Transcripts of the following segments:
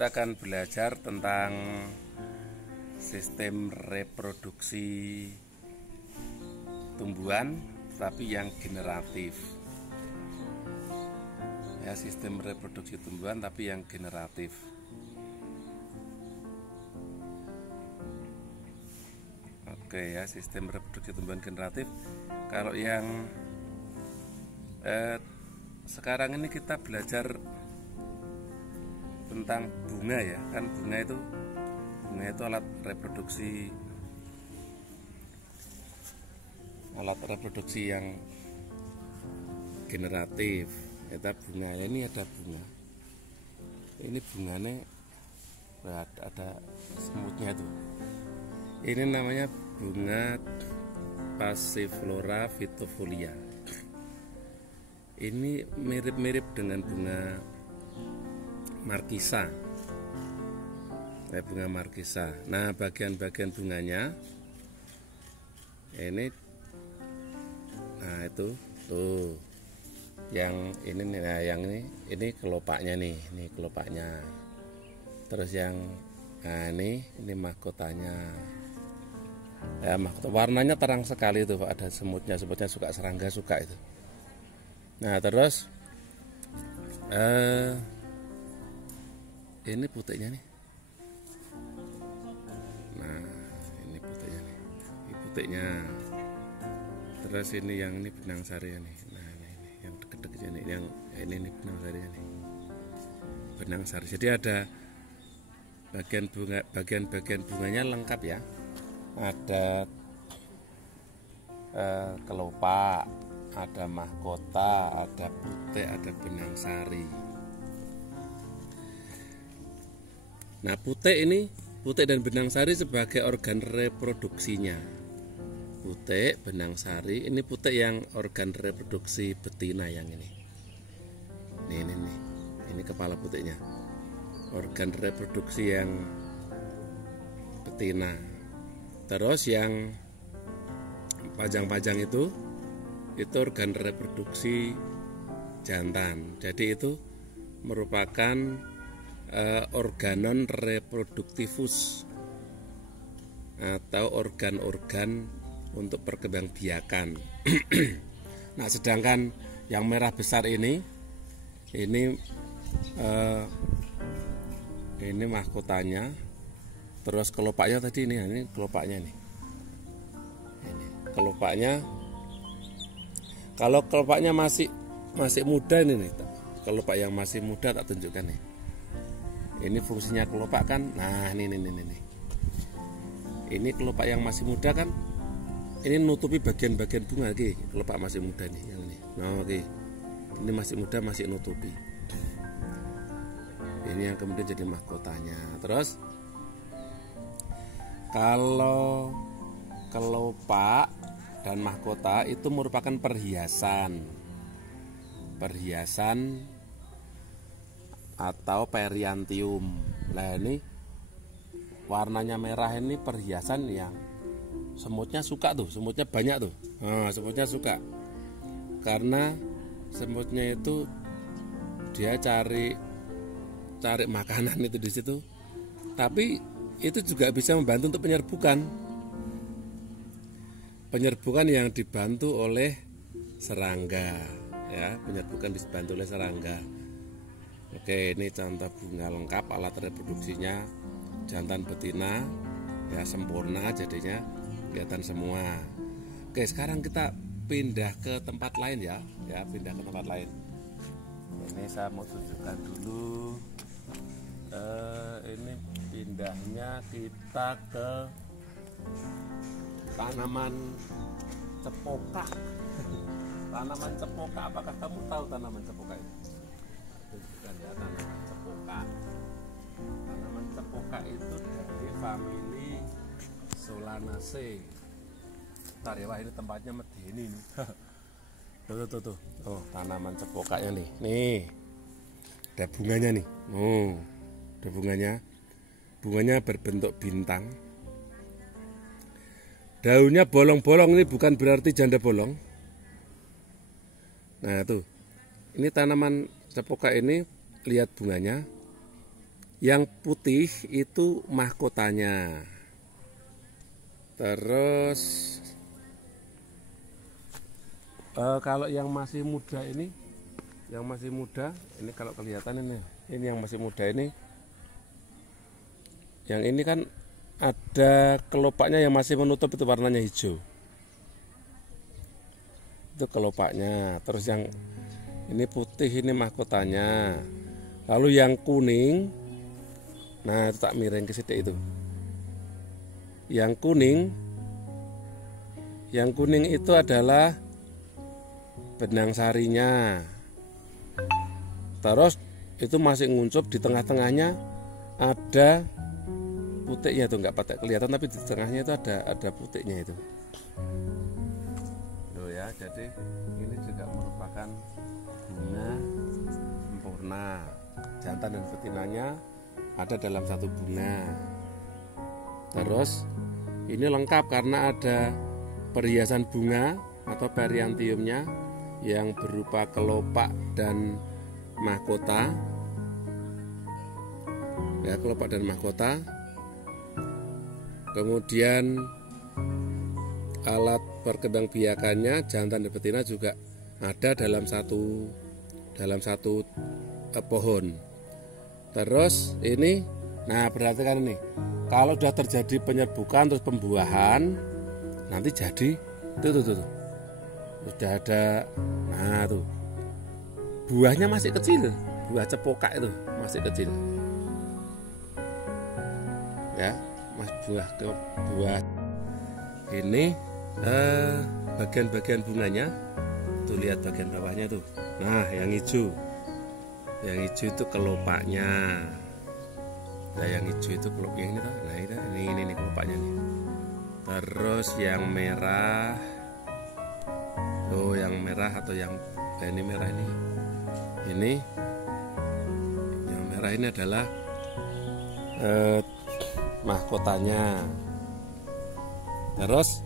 kita akan belajar tentang sistem reproduksi tumbuhan tapi yang generatif. Ya, sistem reproduksi tumbuhan tapi yang generatif. Oke ya, sistem reproduksi tumbuhan generatif. Kalau yang sekarang ini kita belajar tentang bunga ya, kan bunga itu alat reproduksi yang generatif. Kita bunga ya, ini ada bunga, ini bunganya ada semutnya tuh. Ini namanya bunga Passiflora vitifolia. Ini mirip-mirip dengan bunga markisa, bunga markisa. Nah, bagian-bagian bunganya ini, nah itu tuh, yang ini, nah yang ini kelopaknya nih, ini kelopaknya. Terus yang, nah ini mahkotanya. Ya, mahkota warnanya terang sekali tuh, ada semutnya suka serangga suka itu. Nah terus ini putihnya nih. Nah ini putihnya nih, ini putihnya. Terus ini yang ini benang sari nih. Nah ini yang deket-deketnya nih, yang ini benang sarinya nih, benang sari. Jadi ada bagian bunganya lengkap ya. Ada kelopak, ada mahkota, ada putih, ada benang sari. Nah, putih dan benang sari sebagai organ reproduksinya. Putih, benang sari, ini putih yang organ reproduksi betina yang ini. Ini kepala putihnya. Organ reproduksi yang betina. Terus yang panjang-panjang itu organ reproduksi jantan. Jadi itu merupakan organon reproduktifus atau organ-organ untuk perkembangbiakan. Nah, sedangkan yang merah besar ini mahkotanya. Terus kelopaknya tadi ini kelopaknya nih. Ini kelopaknya. Kalau kelopaknya masih muda nih, kelopak yang masih muda tak tunjukkan nih. Ini fungsinya kelopak kan. Nah, ini. Ini kelopak yang masih muda kan. Ini nutupi bagian-bagian bunga lagi. Kelopak masih muda nih yang ini. Nah, oke. Ini masih muda, masih nutupi. Ini yang kemudian jadi mahkotanya. Terus kalau kelopak dan mahkota itu merupakan perhiasan atau periantium. Nah, ini warnanya merah, ini perhiasan yang semutnya suka tuh, semutnya banyak tuh. Nah, semutnya suka karena semutnya itu dia cari makanan itu di situ. Tapi itu juga bisa membantu untuk penyerbukan yang dibantu oleh serangga ya, dibantu oleh serangga. Oke, ini contoh bunga lengkap, alat reproduksinya jantan betina ya, sempurna jadinya, kelihatan semua. Oke, sekarang kita pindah ke tempat lain ya, pindah ke tempat lain. Ini saya mau tunjukkan dulu. Ini pindahnya kita ke tanaman cepoka. Tanaman cepoka, apakah kamu tahu tanaman cepoka ini? Tunjukkan ya, tanaman cepoka. Tanaman cepoka itu dari famili Solanaceae. Bentar ya, wah ini tempatnya medeni nih. Tuh. Oh, tanaman cepokanya nih. Nih. Ada bunganya nih. Oh, ada bunganya. Bunganya berbentuk bintang. Daunnya bolong-bolong, ini bukan berarti janda bolong. Nah tuh, ini tanaman cepoka ini, lihat bunganya. Yang putih itu mahkotanya. Terus kalau yang masih muda ini, ini kalau kelihatan ini yang masih muda ini, yang ini kan ada kelopaknya yang masih menutup, itu warnanya hijau, itu kelopaknya. Terus yang ini putih, ini mahkotanya. Lalu yang kuning, nah itu tak miring ke situ itu. Yang kuning itu adalah benang sarinya. Terus itu masih nguncup, di tengah-tengahnya ada putiknya tuh, nggak patek kelihatan tapi di tengahnya itu ada putiknya itu. Loh ya, jadi ini juga merupakan bunga sempurna. Jantan dan betinanya ada dalam satu bunga. Terus ini lengkap karena ada perhiasan bunga atau periantiumnya yang berupa kelopak dan mahkota. Ya, kelopak dan mahkota. Kemudian alat perkembangbiakannya jantan dan betina juga ada dalam satu pohon. Terus ini, nah berarti kan ini kalau sudah terjadi penyerbukan terus pembuahan, nanti jadi tuh sudah ada. Nah tuh buahnya masih kecil, buah cepokak itu masih kecil ya, buah ini bagian-bagian bunganya tuh, lihat bagian bawahnya tuh. Nah yang hijau itu kelopaknya. Nah yang hijau itu kelopaknya ini tuh. Nah ini kelopaknya nih. Terus yang merah, yang merah atau yang ini merah ini yang merah ini adalah mahkotanya. Terus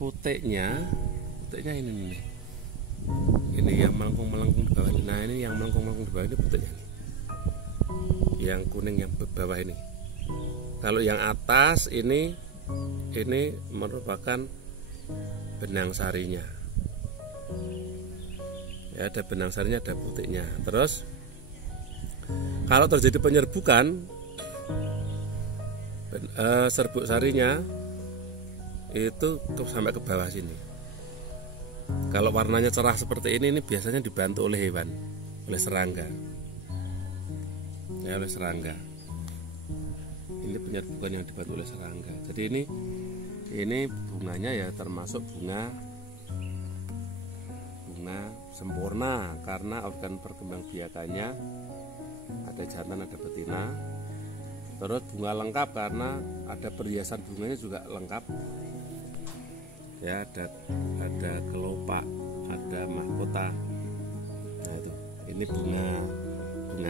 putiknya ini yang melengkung di bawah. Nah ini yang melengkung di bawah ini putiknya nih. Yang kuning yang bawah ini. Kalau yang atas ini merupakan benang sarinya. Ya, ada benang sarinya, ada putiknya. Terus kalau terjadi penyerbukan, serbuk sarinya itu sampai ke bawah sini. Kalau warnanya cerah seperti ini biasanya dibantu oleh hewan, oleh serangga. Ya, oleh serangga. Ini penyerbukan yang dibantu oleh serangga. Jadi ini bunganya ya termasuk bunga sempurna karena organ perkembangbiakannya ada jantan, ada betina. Terus bunga lengkap karena ada perhiasan bunganya juga lengkap. Ya, ada kelopak, ada mahkota. Nah itu, ini bunga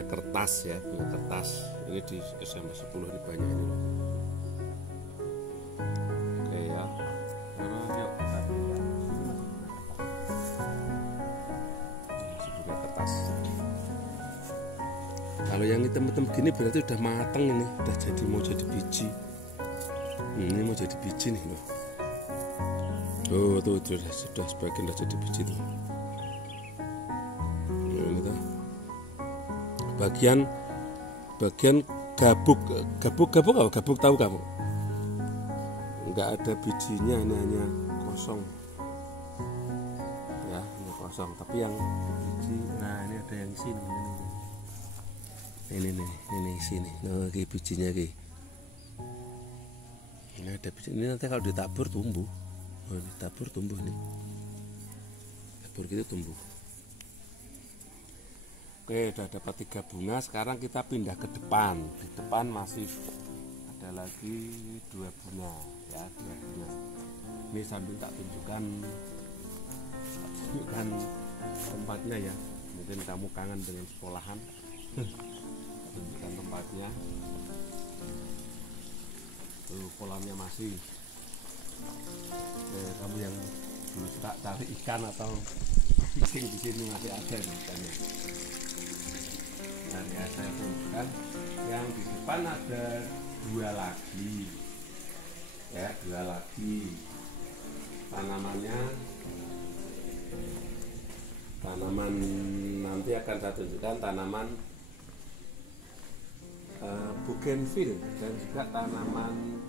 kertas ya, bunga kertas. Ini di SMP 10 ini banyak ini loh. Oke ya. Terus yuk bunga kertas. Kalau yang hitam-hitam begini berarti udah matang, ini udah mau jadi biji. Ini mau jadi biji nih loh. Tuh sudah sebagian udah jadi biji tuh. Ini tuh. Bagian gabuk tahu kamu? Enggak ada bijinya, ini hanya kosong. Ya, ini kosong. Tapi yang biji, nah ini ada yang sini. Ini sini. Nah, ini bijinya ini. Ini ada biji. Ini nanti kalau ditabur tumbuh. Oh, ditabur tumbuh nih. Tabur gitu tumbuh. Oke, udah dapat 3 bunga. Sekarang kita pindah ke depan. Di depan masih ada lagi 2 bunga, ya, 2 bunga. Ini sambil tak tunjukkan tempatnya ya. Mungkin kamu kangen dengan sekolahan. Tunjukkan tempatnya. Tuh kolamnya masih. Kamu yang suka cari ikan atau fishing di sini masih ada ikannya. Nah ya, saya tunjukkan yang di depan ada 2 lagi ya, 2 lagi tanamannya. Tanaman nanti akan saya tunjukkan tanaman bougainville dan juga tanaman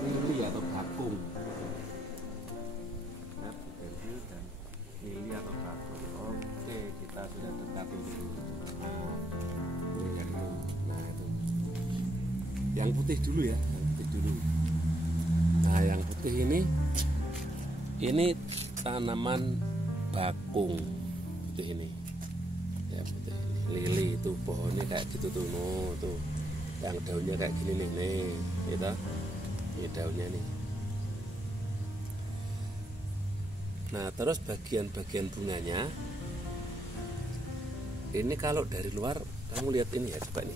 lili atau bakung ya, bougainville dan lili atau bakung. Oke, kita sudah dekati dulu. Nah itu yang putih dulu ya, yang putih dulu. Nah yang putih ini tanaman bakung putih ini ya, putih ini. Lili itu pohonnya kayak gitu tuh, no, tuh yang daunnya kayak gini nih gitu. Ini daunnya nih. Nah terus bagian-bagian bunganya ini kalau dari luar kamu lihat ini ya, coba ini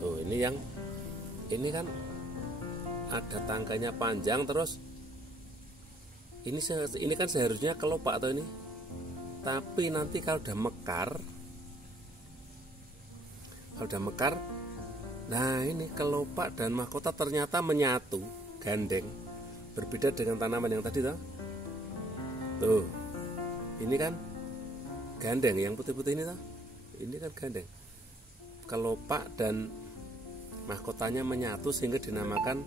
tuh, ini kan ada tangkainya panjang, terus ini kan seharusnya kelopak atau ini, tapi nanti kalau udah mekar, nah ini kelopak dan mahkota ternyata menyatu, gandeng, berbeda dengan tanaman yang tadi tuh, ini kan gandeng, yang putih-putih ini ini kan gandeng, kelopak dan mahkotanya menyatu sehingga dinamakan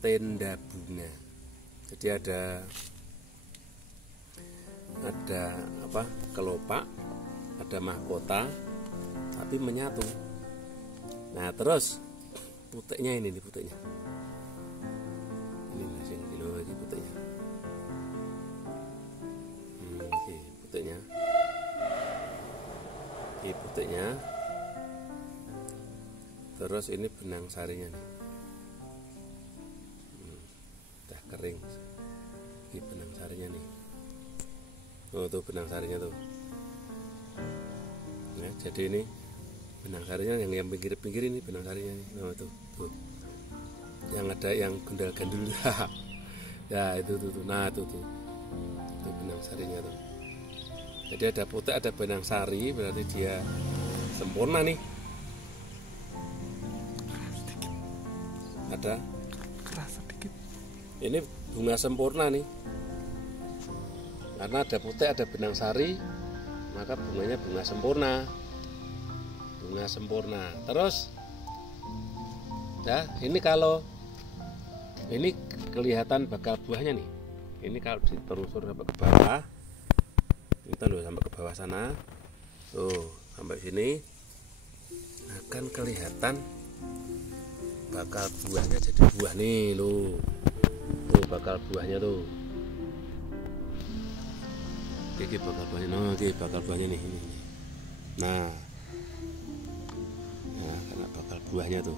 tenda bunga. Jadi ada apa, kelopak, ada mahkota tapi menyatu. Nah terus putihnya ini nih, putihnya ini masih lagi putihnya. Putihnya terus ini benang sarinya nih, udah kering. Ini benang sarinya nih, tuh benang sarinya tuh. Nah jadi ini benang sarinya yang pinggir-pinggir ini benang sarinya nih. Oh tuh yang ada yang gundal-gandul ya itu tuh. Nah tuh benang sarinya tuh. Jadi ada putih, ada benang sari, berarti dia sempurna nih. Ada keras sedikit. Ini bunga sempurna nih. Karena ada putih, ada benang sari, maka bunganya bunga sempurna. Bunga sempurna. Terus ya, ini kalau ini kelihatan bakal buahnya nih. Ini kalau ditelusur sampai ke bawah, kita loh sampai ke bawah sana, tuh sampai sini akan kelihatan bakal buahnya jadi buah nih loh, tuh bakal buahnya tuh. Oke, bakal buahnya, bakal buahnya nih ini. Nah karena bakal buahnya tuh,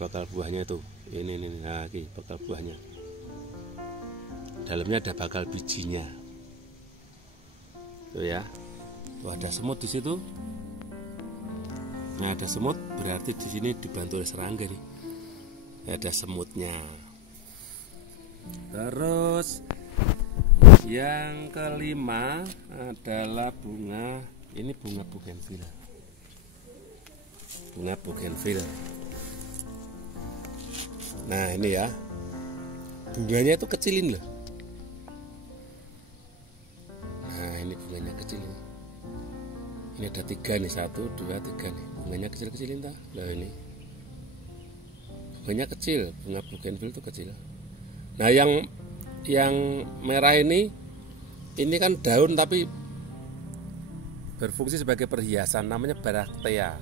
bakal buahnya tuh ini. Nah bakal buahnya, dalamnya ada bakal bijinya. Tuh ya, tuh ada semut di situ. Nah ada semut, berarti di sini dibantu oleh serangga nih. Ada semutnya. Terus yang kelima adalah bunga. Ini bunga bougainville. Bunga bougainville. Nah ini ya, bunganya itu kecilin loh. Bunganya kecil ini. Ini ada 3 nih, 1, 2, 3 nih. Bunganya kecil-kecilin dah. Nah ini bunganya kecil, bunga bougainville itu kecil. Nah yang merah ini kan daun tapi berfungsi sebagai perhiasan, namanya braktea.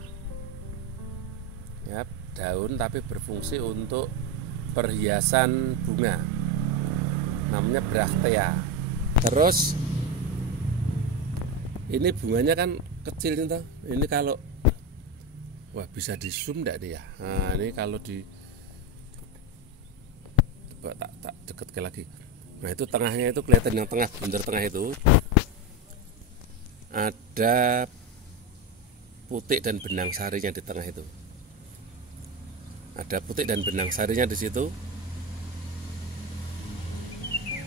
Ya, daun tapi berfungsi untuk perhiasan bunga, namanya braktea. Terus ini bunganya kan kecil nih, ini kalau wah bisa di zoom enggak nih ya. Nah ini kalau di coba tak deket lagi. Nah itu tengahnya itu kelihatan, yang tengah, bundar tengah itu ada putih dan benang sarinya di tengah itu. Ada putih dan benang sarinya di situ.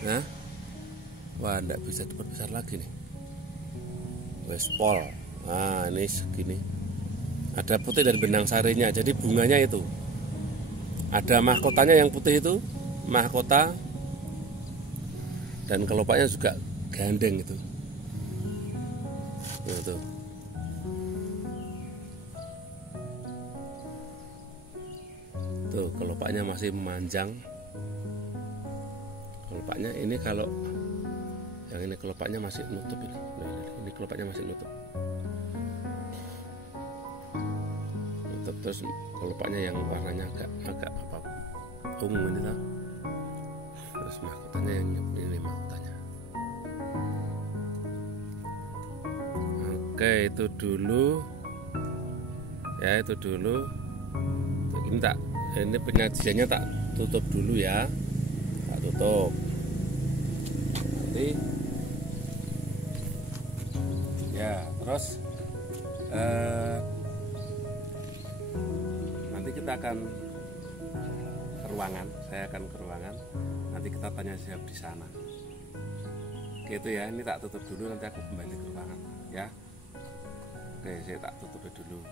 Nah, wah enggak bisa diperbesar lagi nih. Westpol. Nah ini segini, ada putih dan benang sarinya, jadi bunganya itu ada mahkotanya, yang putih itu mahkota, dan kelopaknya juga gandeng itu. Nah, tuh. Tuh kelopaknya masih memanjang. Kelopaknya ini, kalau yang ini kelopaknya masih nutup ini. Nah, ini kelopaknya masih nutup. Terus kelopaknya yang warnanya agak apa, ungu ini tuh. Terus mahkotanya yang ini mahkotanya. Oke, itu dulu ya, itu dulu. Ini penyajiannya tak tutup dulu ya, tak tutup. Nanti ya, terus nanti kita akan ke ruangan, saya akan ke ruangan, nanti kita tanya jawab di sana. Gitu ya, ini tak tutup dulu, nanti aku kembali ke ruangan ya. Oke, saya tak tutup dulu.